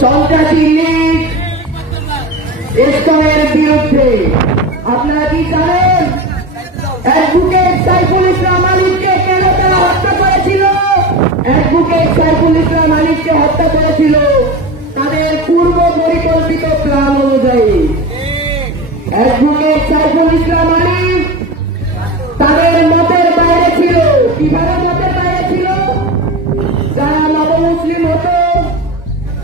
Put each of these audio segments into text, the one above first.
সন্ত্রাসী লীগ ইসলামের বিরুদ্ধে। আপনারা কি জানেন অ্যাডভোকেট সাইফুল ইসলাম আলিমকে কেন তারা হত্যা করেছিল? অ্যাডভোকেট সাইফুল ইসলাম আলিমকে হত্যা করেছিল তাদের পূর্ব পরিকল্পিত প্ল্যান অনুযায়ী। অ্যাডভোকেট সাইফুল ইসলাম আলিম তাদের মতের বাইরে ছিল। কিভাবে মতের বাইরে ছিল? যারা নবমুসলিম হতো,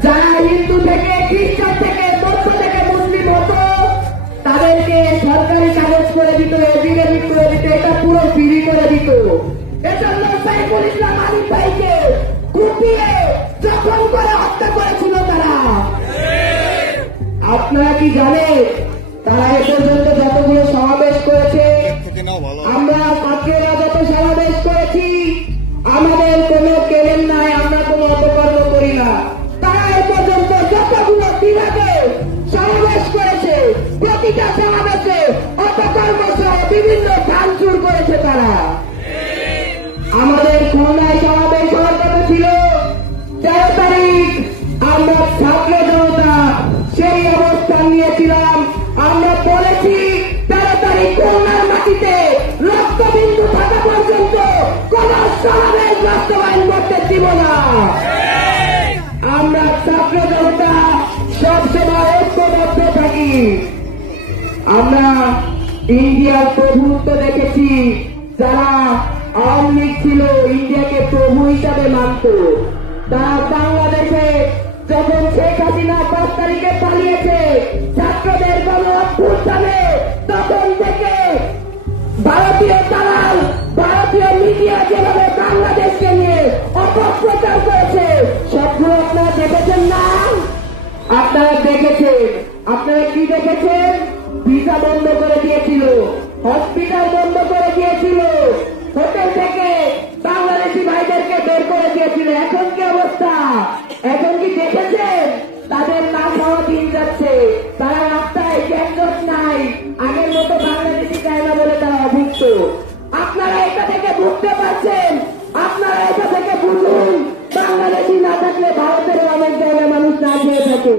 যারা হিন্দু থেকে খ্রিস্টান থেকে বৌদ্ধ থেকে মুসলিম হতো, তাদেরকে সরকারি কাগজ করে দিত, এফিডেভিট করে দিত, এটা পুরো ফ্রি করে দিত। এজন্য সাইফুল ইসলাম আলিম ভাইকে কুপিয়ে জখম করে হত্যা করেছিল তারা। আপনারা কি জানেন তারা এ পর্যন্ত যতগুলো সমাবেশ করেছে, আমরা ছাত্ররা যত সমাবেশ করেছি, আমাদের কোনো কেলেন নাই, আমরা কোনো অপকর্ম করি না। তারা এ পর্যন্ত যতগুলো বিভাগে সমাবেশ করেছে, প্রতিটা সমাবেশে অপকর্ম সহ বিভিন্ন ভাঙচুর করেছে তারা। আমাদের খুলনায় সমাবেশ হওয়ার কথা ছিল 13 তারিখ। আমরা ছাত্র জনতা সেই অবস্থান নিয়েছিলাম। আমরা বলেছি 13 তারিখ খুলনার মাটিতে রক্তবিন্দু থাকা পর্যন্ত কোন সমাবেশ বাস্তবায়ন করতে দিব না। আমরা ছাত্র জনতা সবসময় ঐক্যবদ্ধ থাকি। আমরা ইন্ডিয়ার প্রভুত্ব দেখেছি। যারা আওয়ামী লীগ ছিল ইন্ডিয়াকে প্রভু হিসাবে মানত, তারা বাংলাদেশে যখন শেখ হাসিনা 5 তারিখে পালিয়েছে ছাত্রদের গণ অভ্যুত্থানে, তখন থেকে ভারতীয় দালাল, ভারতীয় মিডিয়া যেভাবে বাংলাদেশকে নিয়ে অপপ্রচার করেছে, সবগুলো আপনারা দেখেছেন না? আপনারা দেখেছেন। আপনারা কি দেখেছেন? ভিসা বন্ধ করে দিয়েছিল, হসপিটাল বন্ধ করে দিয়েছিল, হোটেল থেকে বাংলাদেশি ভাইদেরকে বের করে দিয়েছিল। এখন কি অবস্থা? এখন কি দেখেছেন? তাদের না খাওয়া দিন যাচ্ছে, তারা রাস্তায় গ্যাংজট নাই, আগের মতো বাংলাদেশি চায় না বলে তারা অভুক্ত। আপনারা এটা থেকে বুঝতে পারছেন? আপনারা এটা থেকে বুঝুন, বাংলাদেশি না থাকলে ভারতের অনেক জায়গায় মানুষ না খেয়ে থাকে।